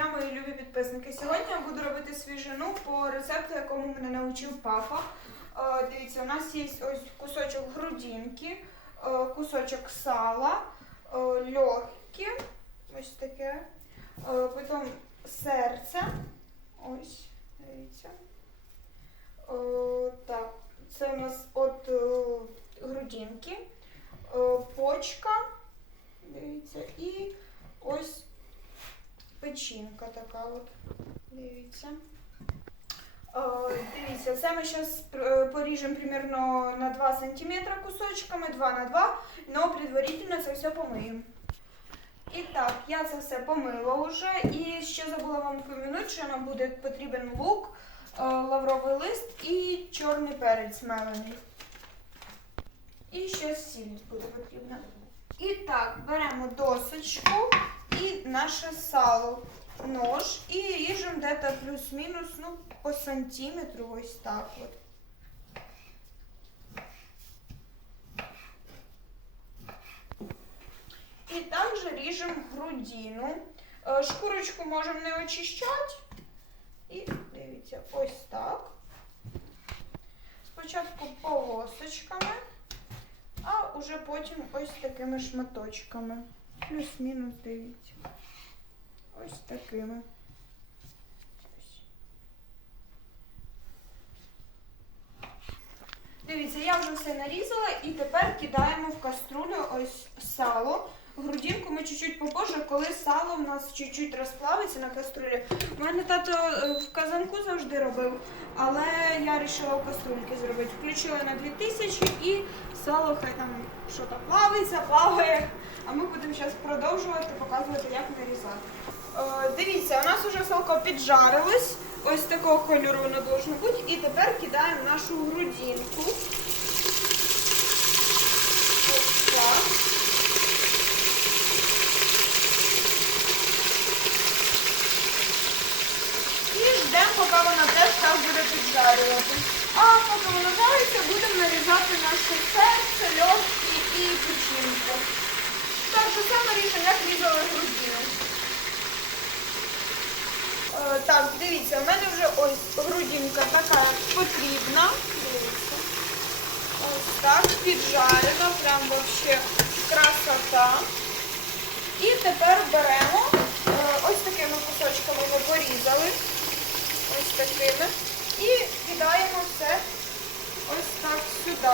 дня, мої любі підписники. Сьогодні я буду робити свіжину по рецепту, якому мене навчив папа. Е, Дивіться, у нас є ось кусочок грудинки, е, кусочок сала, е, легкі, ось таке, потім серце. Ось, дивіться. Так, це у нас от грудинки, почка, дивіться, і ось печінка така от. Дивіться. Е, дивіться, це ми зараз поріжемо примерно на 2 см кусочками, 2 на 2, але предварительно це все помиємо. І так, я це все помила вже. І ще забула вам помінути, що нам буде потрібен лук, е, лавровий лист і чорний перець мелений. І ще сіль буде потрібна. І так, беремо досочку і наше сало, нож і ріжемо десь плюс-мінус ну, по сантиметру, ось так от. І також ріжемо грудину. Е, Шкурочку можемо не очищати. І дивіться, ось так. Спочатку полосочками, а уже потім ось такими шматочками. Плюс-мінус, дивіться. Ось такими. Дивіться, я вже все нарізала і тепер кидаємо в каструлю ось сало. Грудинку ми чуть-чуть попозже, коли сало в нас чуть-чуть розплавиться на каструлі. У мене тато е, в казанку завжди робив, але я вирішила в каструльки зробити. Включила на 2000 і сало хай там що то плавиться, плаває. А ми будемо зараз продовжувати показувати, як нарізати. Е, дивіться, у нас вже салко піджарилось. Ось такого кольору воно должно бути. І тепер кидаємо нашу грудинку. Ось так. І ждемо, поки вона теж так буде піджарювати. А поки жариться, будемо нарізати наше серце, легкі і печінку. Так же само ріжемо, як різали грудину. Е, так, дивіться, в мене вже ось грудинка така потрібна. Дивіться. Ось так, піджарена, прям вообще красота. І тепер беремо, е, ось такими кусочками ми порізали. Ось такими. І кидаємо все ось так сюди.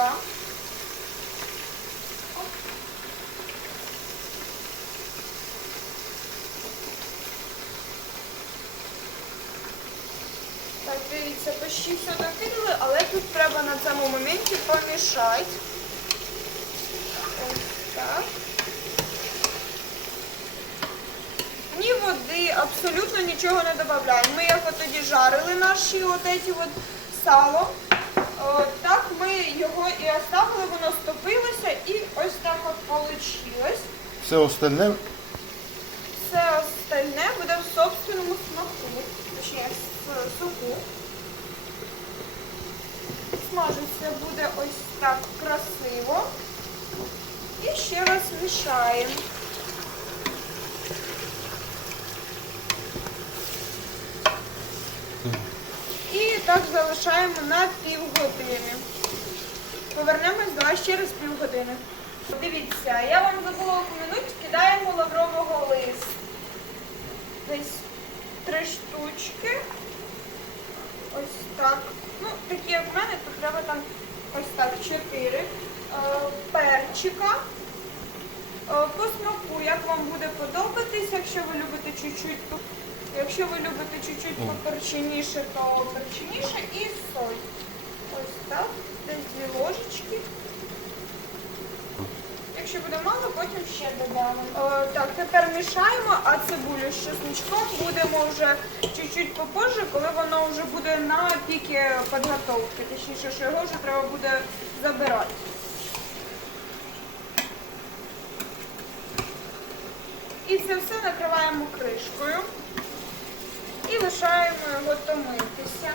Так, дивіться, почти все докинули, але тут треба на цьому моменті помішати. Ось так. Абсолютно нічого не додаємо. Ми як тоді жарили наші от от сало. О, так ми його і оставили, воно стопилося і ось так от вийшло. Все остальне Все остальне буде в собственному смаку, точніше в соку. Смажиться буде ось так красиво. І ще раз мішаємо. І так залишаємо на півгодини. Повернемось до вас через півгодини. Дивіться, я вам забула упомянути, кидаємо лаврового лист. Десь три штучки. Ось так. Ну, такі як в мене, то треба там ось так чотири. Е, перчика. Е, По смаку, як вам буде подобатись, якщо ви любите чуть-чуть, якщо ви любите чуть-чуть поперченіше, то перченіше і соль. Ось так, десь дві ложечки. Якщо буде мало, потім ще додамо. Е, так, тепер мішаємо, а цибулю з чесничком будемо вже чуть-чуть попозже, коли воно вже буде на піки підготовки. Точніше, що його вже треба буде забирати. І це все накриваємо кришкою і лишаємо його томитися.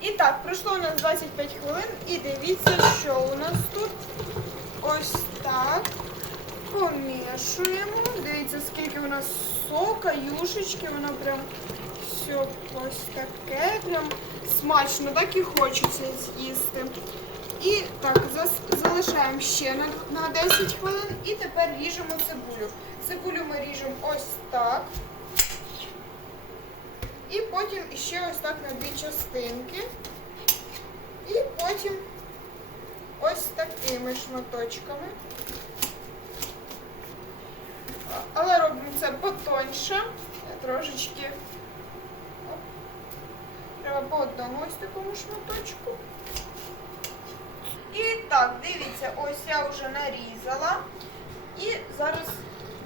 І так, пройшло у нас 25 хвилин і дивіться, що у нас тут ось так. Помішуємо. Дивіться, скільки у нас сока, юшечки, воно прям все ось таке. Прям смачно, так і хочеться з'їсти. І так, залишаємо ще на, на 10 хвилин і тепер ріжемо цибулю. Цибулю ми ріжемо ось так. І потім ще ось так на дві частинки. І потім ось такими шматочками. Але робимо це потоньше. Трошечки. Треба по одному ось такому шматочку. І так, дивіться, ось я вже нарізала. І зараз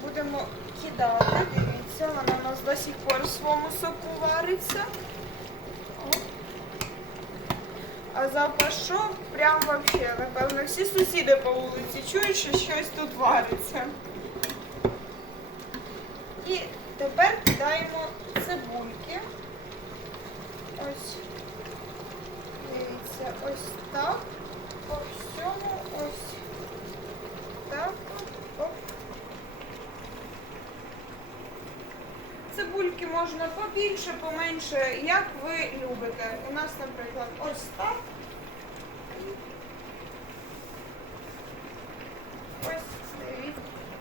будемо кидати. Дивіться, вона у нас до сих пор в своєму соку вариться. А запашок прям вообще, напевно, всі сусіди по вулиці чують, що щось тут вариться. І тепер кидаємо цибульки. Ось. Дивіться, ось так. По всьому ось так. Оп. Цибульки можна побільше, поменше, як ви любите. У нас, наприклад, ось так.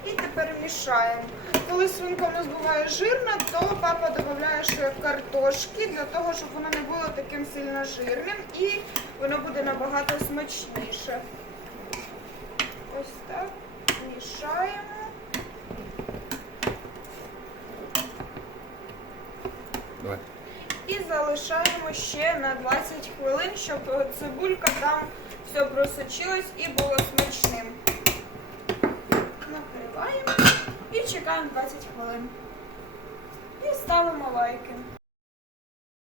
І тепер мішаємо. Коли свинка у нас буває жирна, то папа додає ще картошки для того, щоб воно не було таким сильно жирним і воно буде набагато смачніше. Ось так мішаємо. Давай. І залишаємо ще на 20 хвилин, щоб е, цибулька там все просочилось і було смачним. Накриваємо і чекаємо 20 хвилин. І ставимо лайки.